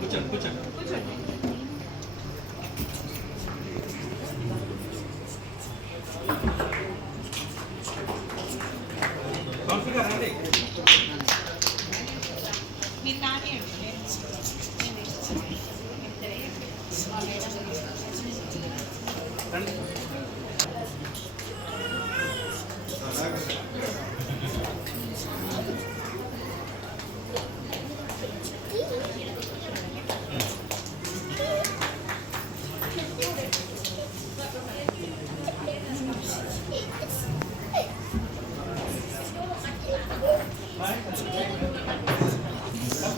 కూర్చోండి కూర్చోండి కౌన్సిలర్ గారు రండి మీరు కానివ్వండి మేడం రండి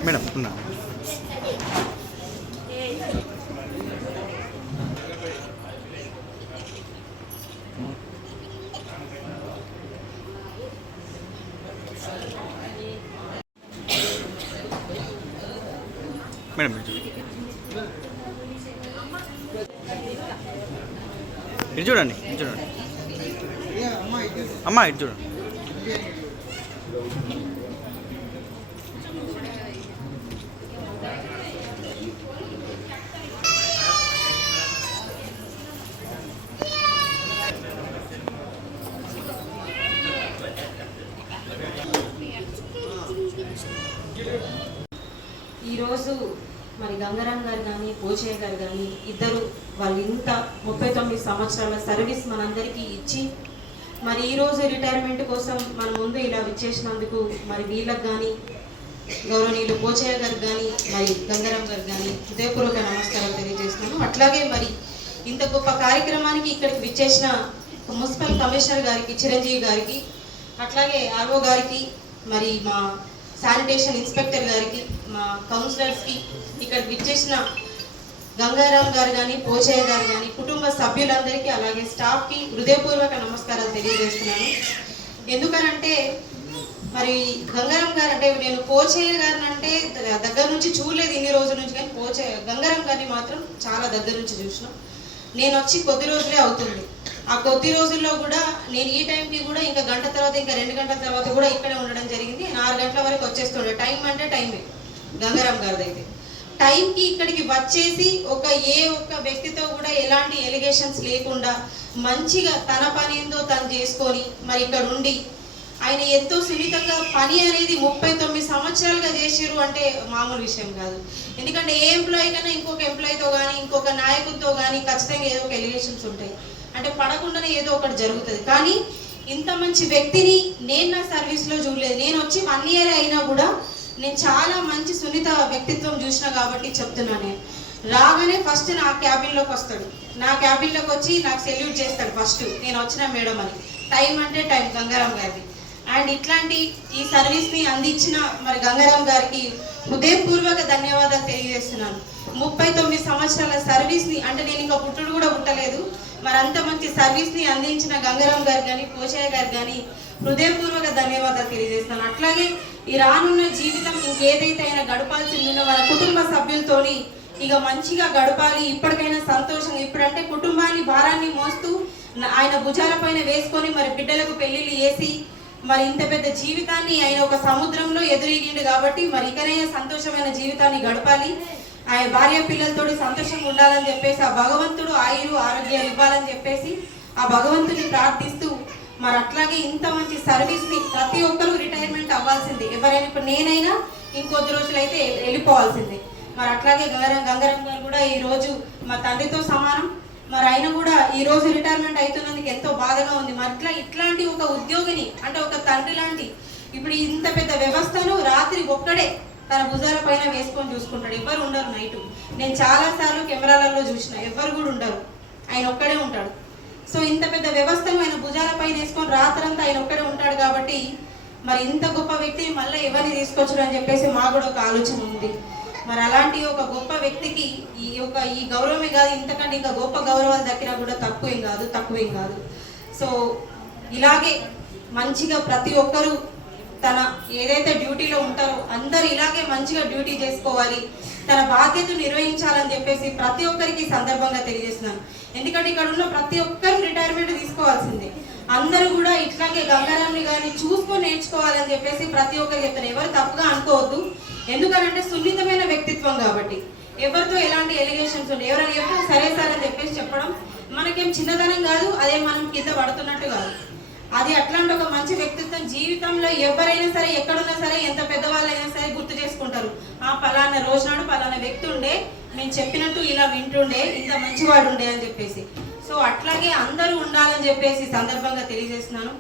మేడం ఉన్నా మేడం ఇటు చూడండి. ఇటు చూడండి ఇటు చూడండి అమ్మా ఇటు చూడండి ఈరోజు మరి గంగారాం గారు కానీ పోచయ్య గారు కానీ ఇద్దరు వాళ్ళు ఇంత ముప్పై తొమ్మిది సంవత్సరాల సర్వీస్ మనందరికీ ఇచ్చి మరి ఈరోజు రిటైర్మెంట్ కోసం మన ముందు ఇలా విచ్చేసినందుకు మరి వీళ్ళకి కానీ గౌరవనీయులు పోచయ్య గారు కానీ మరి గంగారాం గారు కానీ హృదయపూర్వక నమస్కారం తెలియజేస్తున్నాను. అట్లాగే మరి ఇంత గొప్ప కార్యక్రమానికి ఇక్కడికి విచ్చేసిన మున్సిపల్ కమిషనర్ గారికి చిరంజీవి గారికి అట్లాగే ఆర్ఓ గారికి మరి మా శానిటేషన్ ఇన్స్పెక్టర్ గారికి మా కౌన్సిలర్స్కి ఇక్కడ విచ్చేసిన గంగారాం గారు కానీ పోచయ్య గారు కానీ కుటుంబ సభ్యులందరికీ అలాగే స్టాఫ్కి హృదయపూర్వక నమస్కారాలు తెలియజేస్తున్నాను. ఎందుకనంటే మరి గంగారాం గారు అంటే నేను పోచయ్య గారిని అంటే దగ్గర నుంచి చూడలేదు ఇన్ని రోజుల నుంచి కానీ పోచయ్య గంగారాం గారిని మాత్రం చాలా దగ్గర నుంచి చూసినాం. నేను వచ్చి కొద్ది రోజులే అవుతుంది. ఆ కొద్ది రోజుల్లో కూడా నేను ఈ టైంకి కూడా ఇంకా గంట తర్వాత ఇంకా రెండు గంటల తర్వాత కూడా ఇక్కడే ఉండడం జరిగింది. నేను ఆరు గంటల వరకు వచ్చేస్తుండే. టైం అంటే టైమే గంగారాం గారిది అయితే టైంకి ఇక్కడికి వచ్చేసి ఒక ఏ ఒక్క వ్యక్తితో కూడా ఎలాంటి ఎలిగేషన్స్ లేకుండా మంచిగా తన పని ఏందో తను చేసుకొని మరి ఇక్కడ ఉండి ఆయన ఎంతో సున్నితంగా పని అనేది ముప్పై తొమ్మిది సంవత్సరాలుగా చేసిర్రు అంటే మామూలు విషయం కాదు. ఎందుకంటే ఏ ఎంప్లాయీ కన్నా ఇంకొక ఎంప్లాయీతో కానీ ఇంకొక నాయకుడితో కానీ ఖచ్చితంగా ఏదో ఒక ఎలిగేషన్స్ ఉంటాయి. అంటే పడకుండానే ఏదో ఒకటి జరుగుతుంది. కానీ ఇంత మంచి వ్యక్తిని నేను నా సర్వీస్లో చూడలేదు. నేను వచ్చి వన్ ఇయర్ అయినా కూడా నేను చాలా మంచి సున్నిత వ్యక్తిత్వం చూసిన కాబట్టి చెప్తున్నా నేను. రాగానే ఫస్ట్ నా క్యాబిన్లోకి వస్తాడు. నా క్యాబిన్లోకి వచ్చి నాకు సెల్యూట్ చేస్తాడు ఫస్ట్ నేను వచ్చిన మేడం అని. టైం అంటే టైం గంగారాం గారిది. అండ్ ఇట్లాంటి ఈ సర్వీస్ని అందించిన మరి గంగారాం గారికి హృదయపూర్వక ధన్యవాదాలు తెలియజేస్తున్నాను. ముప్పై తొమ్మిది సంవత్సరాల సర్వీస్ని అంటే నేను ఇంకా పుట్టుడు కూడా పుట్టలేదు. మరి అంత మంచి సర్వీస్ని అందించిన గంగారాం గారు కానీ పోచయ్య గారు కానీ హృదయపూర్వక ధన్యవాదాలు తెలియజేస్తాను అట్లాగే ఈ రానున్న జీవితం ఇంకేదైతే అయినా గడపాల్సి ఉందో వాళ్ళ కుటుంబ సభ్యులతోని ఇక మంచిగా గడపాలి ఇప్పటికైనా సంతోషంగా ఇప్పుడంటే కుటుంబాన్ని భారాన్ని మోస్తూ ఆయన ఆయన భుజాలపైన వేసుకొని మరి బిడ్డలకు పెళ్ళిళ్ళు వేసి మరి ఇంత పెద్ద జీవితాన్ని ఆయన ఒక సముద్రంలో ఎదురీగిండు కాబట్టి మరి ఇకనైనా సంతోషమైన జీవితాన్ని గడపాలి. ఆయన భార్య పిల్లలతో సంతోషంగా ఉండాలని చెప్పేసి ఆ భగవంతుడు ఆయురు ఆరోగ్యాలు ఇవ్వాలని చెప్పేసి ఆ భగవంతుని ప్రార్థిస్తూ మరి అట్లాగే ఇంత మంచి సర్వీస్ని ప్రతి ఒక్కరు రిటైర్మెంట్ అవ్వాల్సింది. ఎవరైనా ఇప్పుడు నేనైనా ఇంకొద్ది రోజులైతే వె- వెళ్ళిపోవాల్సిందే. మరి అట్లాగే గంగారం గంగారం గారు కూడా ఈ రోజు మా తండ్రితో సమానం. మరి ఆయన కూడా ఈ రోజు రిటైర్మెంట్ అవుతున్నందుకు ఎంతో బాధగా ఉంది. మరి ఇట్లా ఇట్లాంటి ఒక ఉద్యోగిని అంటే ఒక తండ్రి లాంటి ఇప్పుడు ఇంత పెద్ద వ్యవస్థను రాత్రి ఒక్కడే తన భుజాల పైన వేసుకొని చూసుకుంటాడు. ఎవరు ఉండరు నైట్. నేను చాలా సార్లు కెమెరాలలో చూసిన ఎవరు కూడా ఉండరు. ఆయన ఒక్కడే ఉంటాడు. సో ఇంత పెద్ద వ్యవస్థను ఆయన పైన వేసుకొని రాత్రంతా ఆయన ఒక్కడే ఉంటాడు కాబట్టి మరి ఇంత గొప్ప వ్యక్తి మళ్ళీ ఎవరిని తీసుకొచ్చారు అని చెప్పేసి మా కూడా ఒక ఆలోచన ఉంది. మరి అలాంటి ఒక గొప్ప వ్యక్తికి ఈ యొక్క ఈ గౌరవమే కాదు ఇంతకంటే ఇంకా గొప్ప గౌరవాలు దక్కినా కూడా తక్కువేం కాదు తక్కువేం కాదు. సో ఇలాగే మంచిగా ప్రతి ఒక్కరూ తన ఏదైతే డ్యూటీలో ఉంటారో అందరు ఇలాగే మంచిగా డ్యూటీ చేసుకోవాలి తన బాధ్యత నిర్వహించాలని చెప్పేసి ప్రతి ఒక్కరికి సందర్భంగా తెలియజేస్తున్నాను. ఎందుకంటే ఇక్కడ ఉన్న ప్రతి ఒక్కరు రిటైర్మెంట్ తీసుకోవాల్సిందే. అందరూ కూడా ఇట్లాగే గంగారాంని కానీ చూసుకొని నేర్చుకోవాలని చెప్పేసి ప్రతి ఒక్కరు చెప్తారు. ఎవరు తప్పుగా అనుకోవద్దు. ఎందుకనంటే సున్నితమైన వ్యక్తిత్వం కాబట్టి. ఎవరితో ఎలాంటి ఎలిగేషన్స్ ఉండే ఎవరైనా ఎప్పుడు సరే సరే అని చెప్పేసి చెప్పడం మనకేం చిన్నదనం కాదు అదే మనం కింద పడుతున్నట్టు కాదు. అది అట్లాంటి ఒక మంచి వ్యక్తిత్వం జీవితంలో ఎవరైనా సరే ఎక్కడున్నా సరే ఎంత పెద్దవాళ్ళైనా సరే గుర్తు చేసుకుంటారు. ఆ పలానా రోజు నాడు పలానా వ్యక్తి ఉండే నేను చెప్పినట్టు ఇలా వింటుండే ఇంత మంచివాడు ఉండే అని చెప్పేసి. సో అట్లాగే అందరూ ఉండాలని చెప్పేసి సందర్భంగా తెలియజేస్తున్నాను.